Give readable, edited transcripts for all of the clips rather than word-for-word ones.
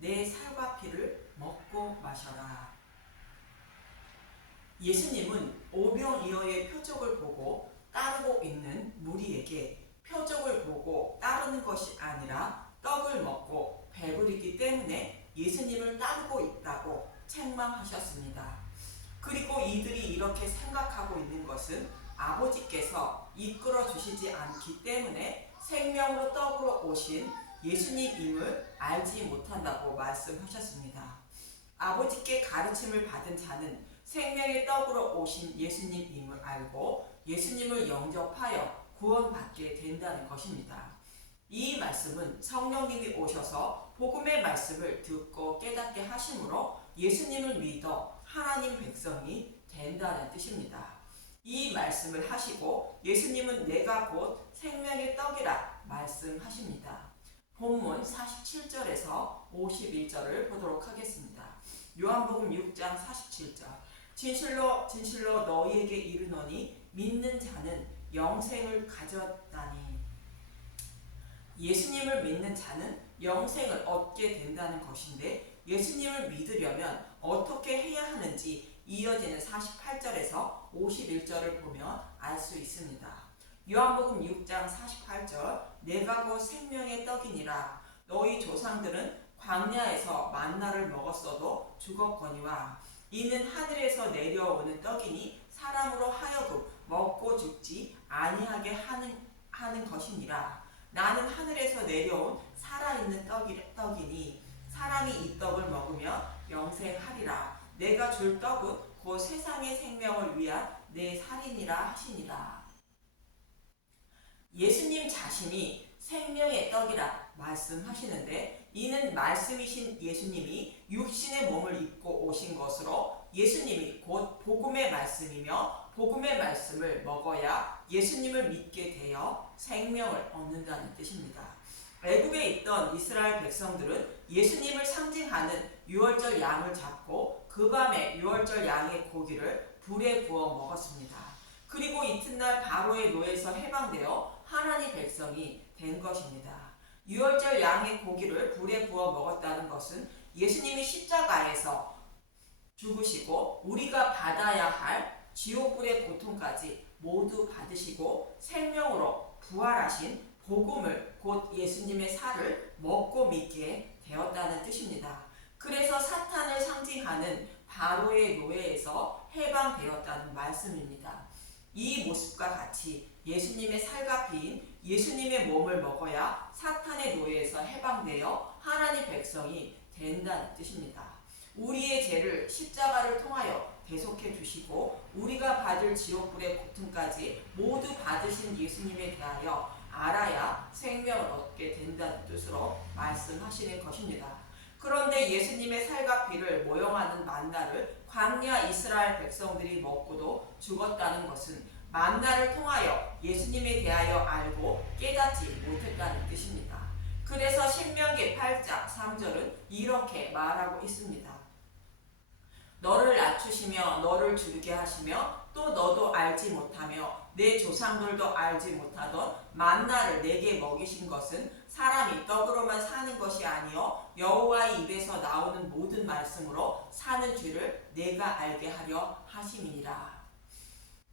내 살과 피를 먹고 마셔라. 예수님은 오병이어의 표적을 보고 따르고 있는 무리에게 표적을 보고 따르는 것이 아니라 떡을 먹고 배부르기 때문에 예수님을 따르고 있다고 책망하셨습니다. 그리고 이들이 이렇게 생각하고 있는 것은 아버지께서 이끌어 주시지 않기 때문에 생명으로 떡으로 오신 예수님임을 알지 못한다고 말씀하셨습니다. 아버지께 가르침을 받은 자는 생명의 떡으로 오신 예수님임을 알고 예수님을 영접하여 구원받게 된다는 것입니다. 이 말씀은 성령님이 오셔서 복음의 말씀을 듣고 깨닫게 하심으로 예수님을 믿어 하나님 백성이 된다는 뜻입니다. 이 말씀을 하시고 예수님은 내가 곧 생명의 떡이라 말씀하십니다. 본문 47절에서 51절을 보도록 하겠습니다. 요한복음 6장 47절. 진실로 진실로 너희에게 이르노니 믿는 자는 영생을 가졌다니. 예수님을 믿는 자는 영생을 얻게 된다는 것인데, 예수님을 믿으려면 어떻게 해야 하는지 이어지는 48절에서 51절을 보면 알 수 있습니다. 요한복음 6장 48절. 내가 곧 생명의 떡이니라. 너희 조상들은 광야에서 만나를 먹었어도 죽었거니와 이는 하늘에서 내려오는 떡이니 사람으로 하여금 먹고 죽지 아니하게 하는 것이니라. 나는 하늘에서 내려온 살아있는 떡이니 사람이 이 떡을 먹으며 영생하리라. 내가 줄 떡은 곧 세상의 생명을 위한 내 살이니라 하시니라. 예수님 자신이 생명의 떡이라 말씀하시는데, 이는 말씀이신 예수님이 육신의 몸을 입고 오신 것으로 예수님이 곧 복음의 말씀이며 복음의 말씀을 먹어야 예수님을 믿게 되어 생명을 얻는다는 뜻입니다. 애굽에 있던 이스라엘 백성들은 예수님을 상징하는 유월절 양을 잡고 그 밤에 유월절 양의 고기를 불에 구워 먹었습니다. 그리고 이튿날 바로의 노예에서 해방되어 하나님 백성이 된 것입니다. 유월절 양의 고기를 불에 구워 먹었다는 것은 예수님이 십자가에서 죽으시고 우리가 받아야 할 지옥불의 고통까지 모두 받으시고 생명으로 부활하신 복음을, 곧 예수님의 살을 먹고 믿게 되었다는 뜻입니다. 그래서 사탄을 상징하는 바로의 노예에서 해방되었다는 말씀입니다. 이 모습과 같이 예수님의 살과 피인 예수님의 몸을 먹어야 사탄의 노예에서 해방되어 하나님 백성이 된다는 뜻입니다. 우리의 죄를 십자가를 통하여 대속해 주시고 우리가 받을 지옥불의 고통까지 모두 받으신 예수님에 대하여 알아야 생명을 얻게 된다는 뜻으로 말씀하시는 것입니다. 그런데 예수님의 살과 피를 모형하는 만나를 광야 이스라엘 백성들이 먹고도 죽었다는 것은 만나를 통하여 예수님에 대하여 알고 깨닫지 못했다는 뜻입니다. 그래서 신명기 8장 3절은 이렇게 말하고 있습니다. 너를 낮추시며 너를 주르게 하시며 또 너도 알지 못하며 내 조상들도 알지 못하던 만나를 내게 먹이신 것은 사람이 떡으로만 사는 것이 아니요 여호와의 입에서 나오는 모든 말씀으로 사는 줄을 내가 알게 하려 하심이니라.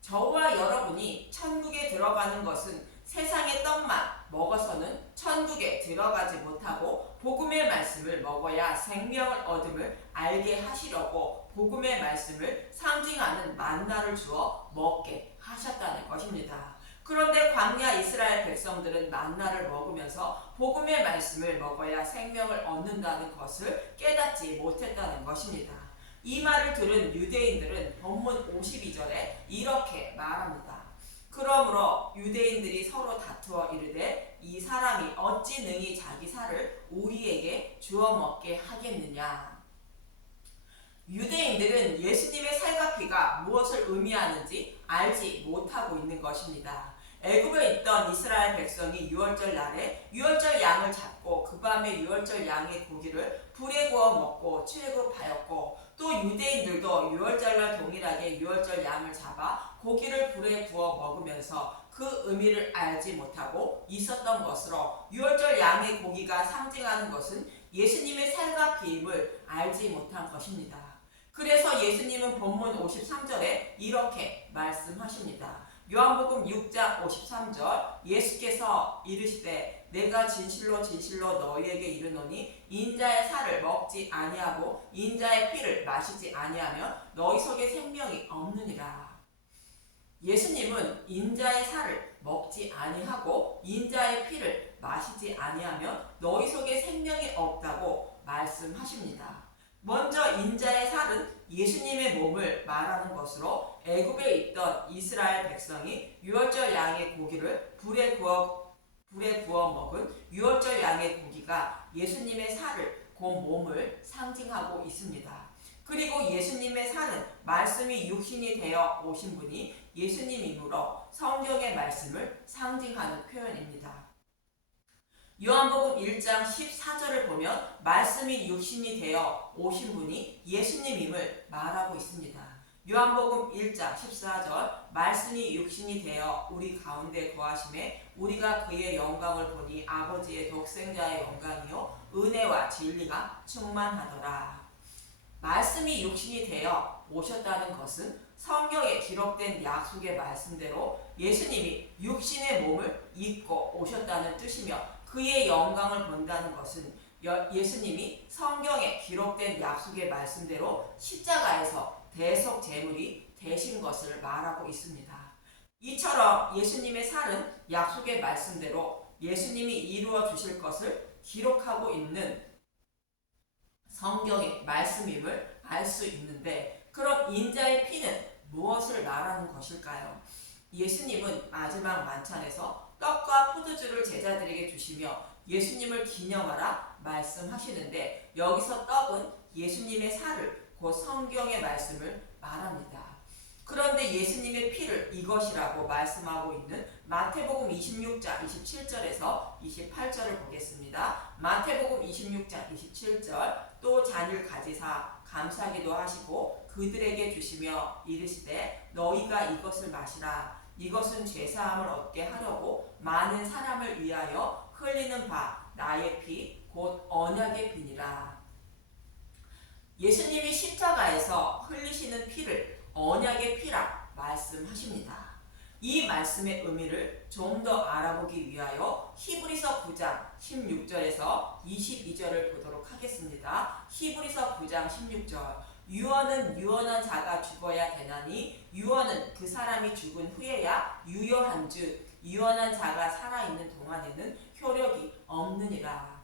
저와 여러분이 천국에 들어가는 것은 세상의 떡만 먹어서는 천국에 들어가지 못하고 복음의 말씀을 먹어야 생명을 얻음을 알게 하시려고 복음의 말씀을 상징하는 만나를 주어 먹게 하셨다는 것입니다. 그런데 광야 이스라엘 백성들은 만나를 먹으면서 복음의 말씀을 먹어야 생명을 얻는다는 것을 깨닫지 못했다는 것입니다. 이 말을 들은 유대인들은 본문 52절에 이렇게 말합니다. 그러므로 유대인들이 서로 다투어 이르되 이 사람이 어찌 능히 자기 살을 우리에게 주어 먹게 하겠느냐. 유대인들은 예수님의 살과 피가 무엇을 의미하는지 알지 못하고 있는 것입니다. 애굽에 있던 이스라엘 백성이 유월절 날에 유월절 양을 잡고 그 밤에 유월절 양의 고기를 불에 구워 먹고 출애굽하였고, 또 유대인들도 유월절날 동일하게 유월절 양을 잡아 고기를 불에 구워 먹으면서 그 의미를 알지 못하고 있었던 것으로 유월절 양의 고기가 상징하는 것은 예수님의 살과 비임을 알지 못한 것입니다. 그래서 예수님은 본문 53절에 이렇게 말씀하십니다. 요한복음 6장 53절 예수께서 이르시되 내가 진실로 진실로 너희에게 이르노니 인자의 살을 먹지 아니하고 인자의 피를 마시지 아니하면 너희 속에 생명이 없느니라. 예수님은 인자의 살을 먹지 아니하고 인자의 피를 마시지 아니하면 너희 속에 생명이 없다고 말씀하십니다. 먼저 인자의 살은 예수님의 몸을 말하는 것으로 애굽에 있던 이스라엘 백성이 유월절 양의 고기를 불에 구워 먹은 유월절 양의 고기가 예수님의 살을 그 몸을 상징하고 있습니다. 그리고 예수님의 살은 말씀이 육신이 되어 오신 분이 예수님이므로 성경의 말씀을 상징하는 표현입니다. 요한복음 1장 14절을 보면 말씀이 육신이 되어 오신 분이 예수님임을 말하고 있습니다. 요한복음 1장 14절 말씀이 육신이 되어 우리 가운데 거하심에 우리가 그의 영광을 보니 아버지의 독생자의 영광이요 은혜와 진리가 충만하더라. 말씀이 육신이 되어 오셨다는 것은 성경에 기록된 약속의 말씀대로 예수님이 육신의 몸을 입고 오셨다는 뜻이며 그의 영광을 본다는 것은 예수님이 성경에 기록된 약속의 말씀대로 십자가에서 대속 제물이 되신 것을 말하고 있습니다. 이처럼 예수님의 살은 약속의 말씀대로 예수님이 이루어 주실 것을 기록하고 있는 성경의 말씀임을 알 수 있는데, 그럼 인자의 피는 무엇을 말하는 것일까요? 예수님은 마지막 만찬에서 떡과 포도주를 제자들에게 주시며 예수님을 기념하라 말씀하시는데, 여기서 떡은 예수님의 살을 곧 성경의 말씀을 말합니다. 그런데 예수님의 피를 이것이라고 말씀하고 있는 마태복음 26장 27절에서 28절을 보겠습니다. 마태복음 26장 27절 또 잔을 가지사 감사기도 하시고 그들에게 주시며 이르시되 너희가 이것을 마시라. 이것은 죄사함을 얻게 하려고 많은 사람을 위하여 흘리는 바 나의 피 곧 언약의 피니라. 예수님이 십자가에서 흘리시는 피를 언약의 피라 말씀하십니다. 이 말씀의 의미를 좀 더 알아보기 위하여 히브리서 9장 16절에서 22절을 보도록 하겠습니다. 히브리서 9장 16절 유언은 유언한 자가 죽어야 되나니 유언은 그 사람이 죽은 후에야 유효한즉 유언한 자가 살아있는 동안에는 효력이 없느니라.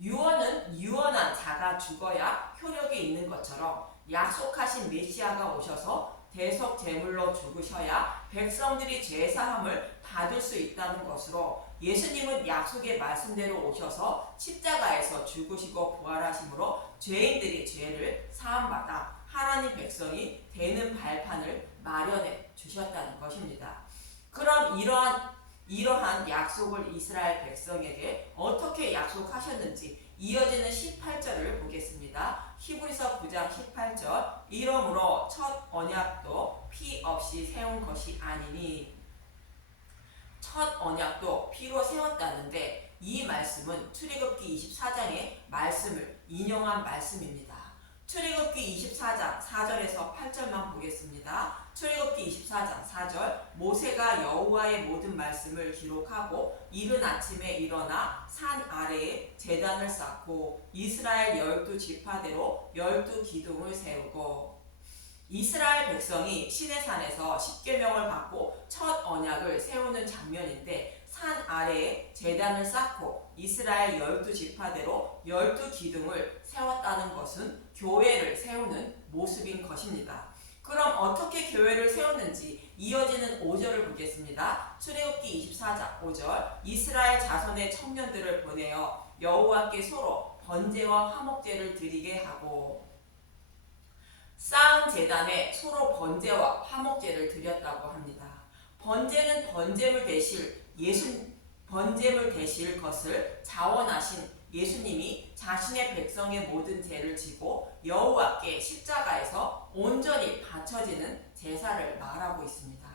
유언은 유언한 자가 죽어야 효력이 있는 것처럼 약속하신 메시아가 오셔서 대속 제물로 죽으셔야 백성들이 죄사함을 받을 수 있다는 것으로 예수님은 약속의 말씀대로 오셔서 십자가에서 죽으시고 부활하심으로 죄인들이 죄를 사함받아 하나님 백성이 되는 발판을 마련해 주셨다는 것입니다. 그럼 이러한 약속을 이스라엘 백성에게 어떻게 약속하셨는지 이어지는 18절을 보겠습니다. 히브리서 9장 18절 이러므로 첫 언약도 피 없이 세운 것이 아니니, 첫 언약도 피로 세웠다는데 이 말씀은 출애굽기 24장의 말씀을 인용한 말씀입니다. 출애굽기 24장 4절에서 8절만 보겠습니다. 출애굽기 24장 4절 모세가 여호와의 모든 말씀을 기록하고 이른 아침에 일어나 산 아래에 제단을 쌓고 이스라엘 12지파대로 12기둥을 세우고. 이스라엘 백성이 시내산에서 십계명을 받고 첫 언약을 세우는 장면인데, 산 아래에 제단을 쌓고 이스라엘 12지파대로 12기둥을 세웠다는 것은 교회를 세우는 모습인 것입니다. 그럼 어떻게 교회를 세웠는지 이어지는 5절을 보겠습니다. 출애굽기 24장 5절 이스라엘 자손의 청년들을 보내어 여호와께 서로 번제와 화목제를 드리게 하고. 쌓은 제단에 서로 번제와 화목제를 드렸다고 합니다. 번제는 번제물 대실 것을 자원하신 예수님이 자신의 백성의 모든 죄를 지고 여호와께 십자가에서 온전히 바쳐지는 제사를 말하고 있습니다.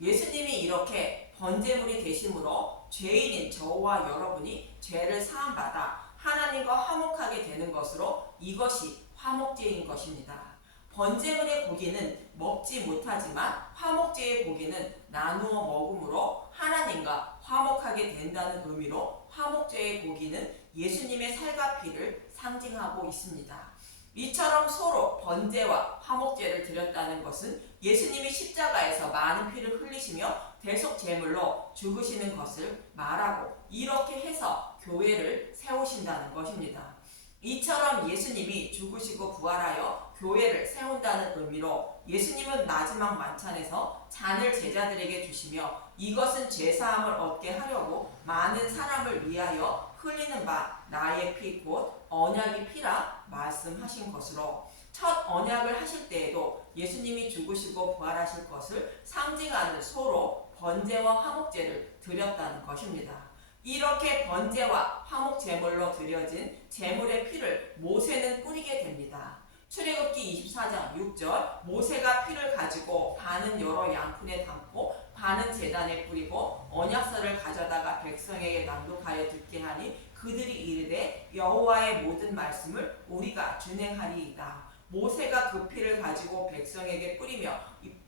예수님이 이렇게 번제물이 되심으로 죄인인 저와 여러분이 죄를 사함받아 하나님과 화목하게 되는 것으로 이것이 화목제인 것입니다. 번제물의 고기는 먹지 못하지만 화목제의 고기는 나누어 먹음으로 하나님과 화목하게 된다는 의미로 화목제의 고기는 예수님의 살과 피를 상징하고 있습니다. 이처럼 서로 번제와 화목제를 드렸다는 것은 예수님이 십자가에서 많은 피를 흘리시며 대속 제물로 죽으시는 것을 말하고 이렇게 해서 교회를 세우신다는 것입니다. 이처럼 예수님이 죽으시고 부활하여 교회를 세운다는 의미로 예수님은 마지막 만찬에서 잔을 제자들에게 주시며 이것은 죄사함을 얻게 하려고 많은 사람을 위하여 흘리는 바 나의 피 곧 언약의 피라 말씀하신 것으로 첫 언약을 하실 때에도 예수님이 죽으시고 부활하실 것을 상징하는 소로 번제와 화목제를 드렸다는 것입니다. 이렇게 번제와 화목 제물로 드려진 제물의 피를 모세는 뿌리게 됩니다. 출애굽기 24장 6절 모세가 피를 가지고 반은 여러 양푼에 담고 반은 제단에 뿌리고 언약서를 가져다가 백성에게 낭독하여 듣게 하니 그들이 이르되 여호와의 모든 말씀을 우리가 준행하리이다. 모세가 그 피를 가지고 백성에게 뿌리며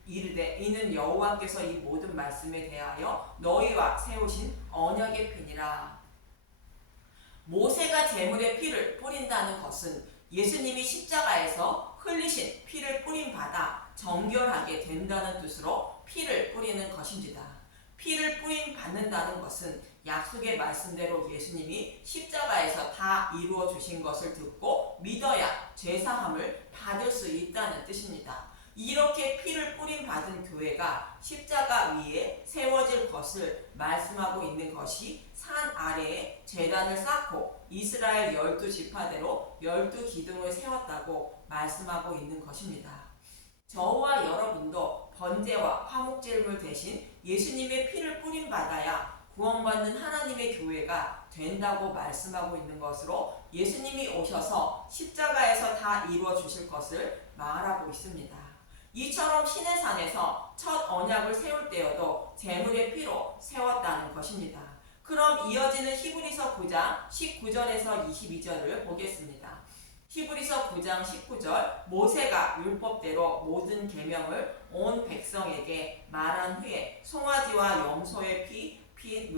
이르되 이는 여호와께서 이 모든 말씀에 대하여 너희와 세우신 언약의 피니라. 모세가 제물의 피를 뿌린다는 것은 예수님이 십자가에서 흘리신 피를 뿌림 받아 정결하게 된다는 뜻으로 피를 뿌리는 것입니다. 피를 뿌림 받는다는 것은 약속의 말씀대로 예수님이 십자가에서 다 이루어 주신 것을 듣고 믿어야 죄사함을 받을 수 있다는 뜻입니다. 이렇게 피를 뿌림 받은 교회가 십자가 위에 세워질 것을 말씀하고 있는 것이 산 아래에 제단을 쌓고 이스라엘 12지파대로 12기둥을 세웠다고 말씀하고 있는 것입니다. 저와 여러분도 번제와 화목제물 대신 예수님의 피를 뿌림 받아야 구원받는 하나님의 교회가 된다고 말씀하고 있는 것으로 예수님이 오셔서 십자가에서 다 이루어 주실 것을 말하고 있습니다. 이처럼 시내산에서 첫 언약을 세울 때여도 제물의 피로 세웠다는 것입니다. 그럼 이어지는 히브리서 9장 19절에서 22절을 보겠습니다. 히브리서 9장 19절 모세가 율법대로 모든 계명을 온 백성에게 말한 후에 송아지와 염소의 피 및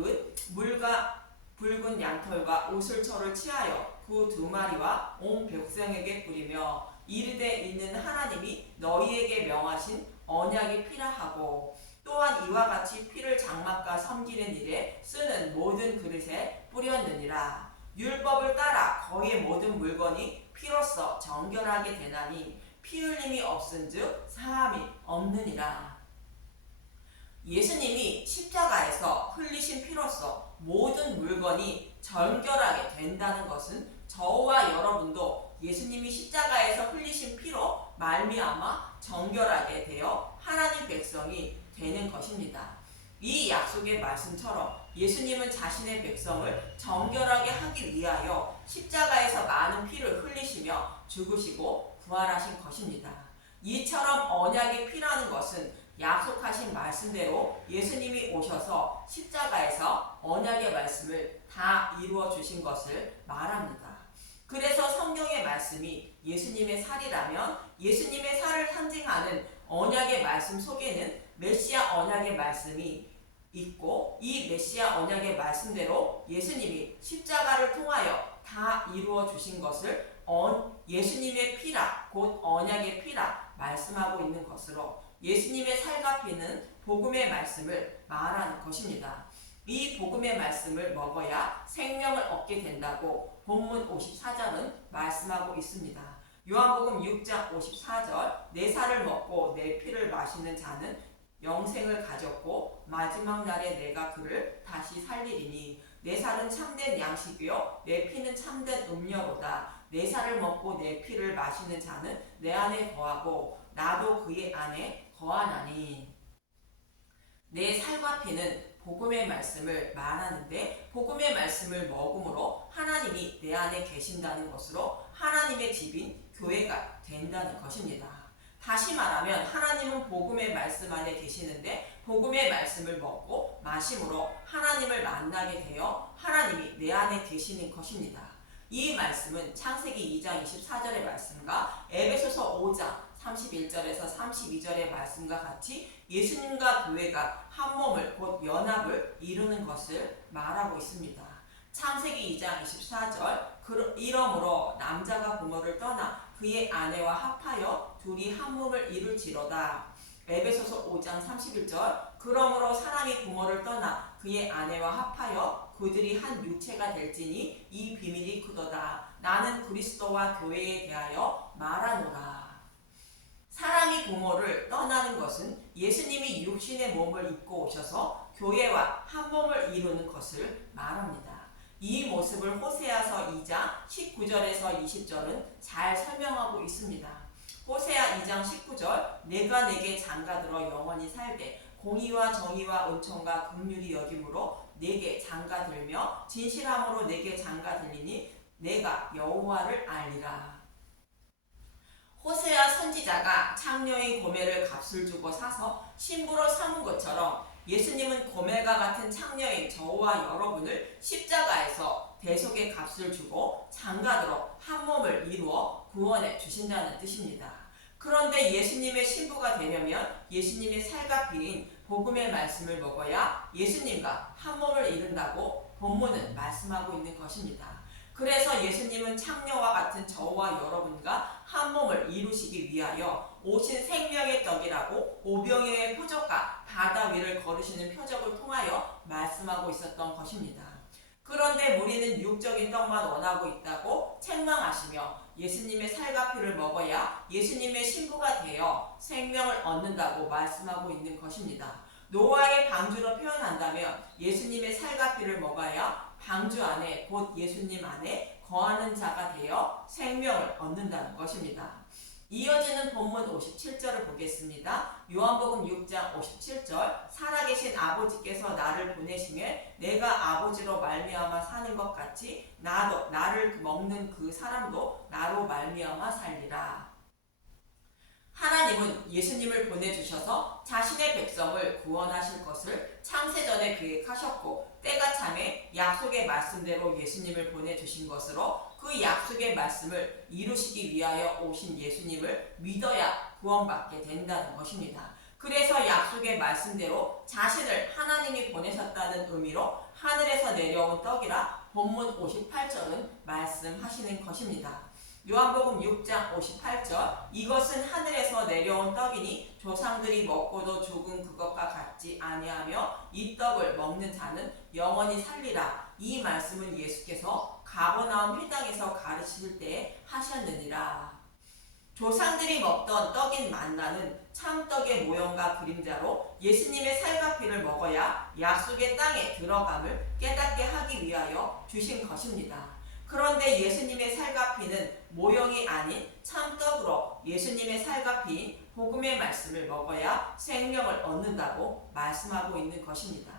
물과 붉은 양털과 오슬초를 취하여 그 2마리와 온 백성에게 뿌리며 이르되 이는 하나님이 너희에게 명하신 언약의 피라 하고 또한 이와 같이 피를 장막과 섬기는 일에 쓰는 모든 그릇에 뿌렸느니라. 율법을 따라 거의 모든 물건이 피로써 정결하게 되나니 피 흘림이 없은즉 사함이 없느니라. 예수님이 십자가에서 흘리신 피로써 모든 물건이 정결하게 된다는 것은 저와 여러분도 예수님이 십자가에서 흘리신 피로 말미암아 정결하게 되어 하나님 백성이 되는 것입니다. 이 약속의 말씀처럼 예수님은 자신의 백성을 정결하게 하기 위하여 십자가에서 많은 피를 흘리시며 죽으시고 부활하신 것입니다. 이처럼 언약의 피라는 것은 약속하신 말씀대로 예수님이 오셔서 십자가에서 언약의 말씀을 다 이루어 주신 것을 말합니다. 그래서 성경의 말씀이 예수님의 살이라면 예수님의 살을 상징하는 언약의 말씀 속에는 메시아 언약의 말씀이 있고 이 메시아 언약의 말씀대로 예수님이 십자가를 통하여 다 이루어 주신 것을 예수님의 피라 곧 언약의 피라 말씀하고 있는 것으로 예수님의 살과 피는 복음의 말씀을 말하는 것입니다. 이 복음의 말씀을 먹어야 생명을 얻게 된다고 본문 54절은 말씀하고 있습니다. 요한복음 6장 54절 내 살을 먹고 내 피를 마시는 자는 영생을 가졌고 마지막 날에 내가 그를 다시 살리리니 내 살은 참된 양식이요 내 피는 참된 음료로다. 내 살을 먹고 내 피를 마시는 자는 내 안에 거하고 나도 그의 안에 거하나니. 내 살과 피는 복음의 말씀을 말하는데 복음의 말씀을 먹음으로 하나님이 내 안에 계신다는 것으로 하나님의 집인 교회가 된다는 것입니다. 다시 말하면 하나님은 복음의 말씀 안에 계시는데 복음의 말씀을 먹고 마심으로 하나님을 만나게 되어 하나님이 내 안에 계시는 것입니다. 이 말씀은 창세기 2장 24절의 말씀과 에베소서 5장 31절에서 32절의 말씀과 같이 예수님과 교회가 한 몸을 곧 연합을 이루는 것을 말하고 있습니다. 창세기 2장 24절 이러므로 남자가 부모를 떠나 그의 아내와 합하여 둘이 한 몸을 이룰지로다. 에베소서 5장 31절 그러므로 사람이 부모를 떠나 그의 아내와 합하여 그들이 한 육체가 될지니 이 비밀이 크도다. 나는 그리스도와 교회에 대하여 말하노라. 사람이 부모를 떠나는 것은 예수님이 육신의 몸을 입고 오셔서 교회와 한 몸을 이루는 것을 말합니다. 이 모습을 호세아서 2장 19절에서 20절은 잘 설명하고 있습니다. 호세아 2장 19절 내가 내게 장가들어 영원히 살되 공의와 정의와 은총과 긍휼이 여김으로 내게 장가들며 진실함으로 내게 장가들리니 내가 여호와를 알리라. 호세아 선지자가 창녀인 고멜을 값을 주고 사서 신부로 삼은 것처럼 예수님은 고멜과 같은 창녀인 저와 여러분을 십자가에서 대속의 값을 주고 장가들어 한 몸을 이루어 구원해 주신다는 뜻입니다. 그런데 예수님의 신부가 되려면 예수님의 살갑이인 복음의 말씀을 먹어야 예수님과 한 몸을 이룬다고 본문은 말씀하고 있는 것입니다. 그래서 예수님은 창녀와 같은 저와 여러분과 한 몸을 이루시기 위하여 오신 생명의 떡이라고 오병이어의 표적과 바다 위를 걸으시는 표적을 통하여 말씀하고 있었던 것입니다. 그런데 우리는 육적인 떡만 원하고 있다고 책망하시며 예수님의 살과 피를 먹어야 예수님의 신부가 되어 생명을 얻는다고 말씀하고 있는 것입니다. 노아의 방주로 표현한다면 예수님의 살과 피를 먹어야 방주 안에 곧 예수님 안에 거하는 자가 되어 생명을 얻는다는 것입니다. 이어지는 본문 57절을 보겠습니다. 요한복음 6장 57절 살아계신 아버지께서 나를 보내시매 내가 아버지로 말미암아 사는 것 같이 나도 나를 먹는 그 사람도 나로 말미암아 살리라. 하나님은 예수님을 보내주셔서 자신의 백성을 구원하실 것을 창세전에 계획하셨고 때가 참에 약속의 말씀대로 예수님을 보내주신 것으로 그 약속의 말씀을 이루시기 위하여 오신 예수님을 믿어야 구원받게 된다는 것입니다. 그래서 약속의 말씀대로 자신을 하나님이 보내셨다는 의미로 하늘에서 내려온 떡이라 본문 58절은 말씀하시는 것입니다. 요한복음 6장 58절 이것은 하늘에서 내려온 떡이니 조상들이 먹고도 죽은 그것과 같지 아니하며 이 떡을 먹는 자는 영원히 살리라. 이 말씀은 예수께서 가버나움 회당에서 가르치실 때에 하셨느니라. 조상들이 먹던 떡인 만나는 참떡의 모형과 그림자로 예수님의 살과 피를 먹어야 약속의 땅에 들어감을 깨닫게 하기 위하여 주신 것입니다. 그런데 예수님의 살과 피는 모형이 아닌 참떡으로 예수님의 살과 피인 복음의 말씀을 먹어야 생명을 얻는다고 말씀하고 있는 것입니다.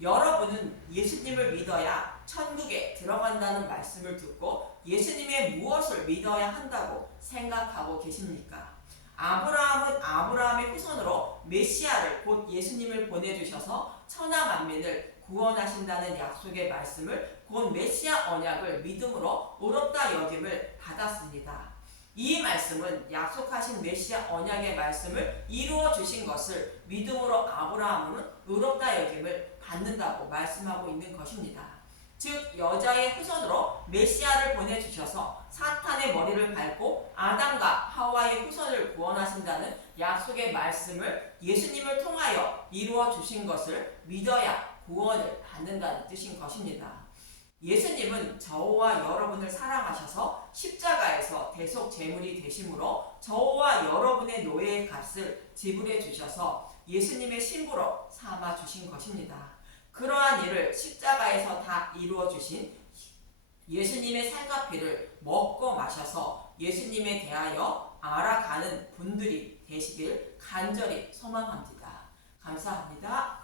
여러분은 예수님을 믿어야 천국에 들어간다는 말씀을 듣고 예수님의 무엇을 믿어야 한다고 생각하고 계십니까? 아브라함은 아브라함의 후손으로 메시아를 곧 예수님을 보내주셔서 천하 만민을 구원하신다는 약속의 말씀을 곧 메시아 언약을 믿음으로 의롭다 여김을 받았습니다. 이 말씀은 약속하신 메시아 언약의 말씀을 이루어 주신 것을 믿음으로 아브라함은 의롭다 여김을 받는다고 말씀하고 있는 것입니다. 즉 여자의 후손으로 메시아를 보내주셔서 사탄의 머리를 밟고 아담과 하와의 후손을 구원하신다는 약속의 말씀을 예수님을 통하여 이루어 주신 것을 믿어야 구원을 받는다는 뜻인 것입니다. 예수님은 저와 여러분을 사랑하셔서 십자가에서 대속 제물이 되심으로 저와 여러분의 노예의 값을 지불해 주셔서 예수님의 신부로 삼아 주신 것입니다. 그러한 일을 십자가에서 다 이루어 주신 예수님의 살과 피를 먹고 마셔서 예수님에 대하여 알아가는 분들이 되시길 간절히 소망합니다. 감사합니다.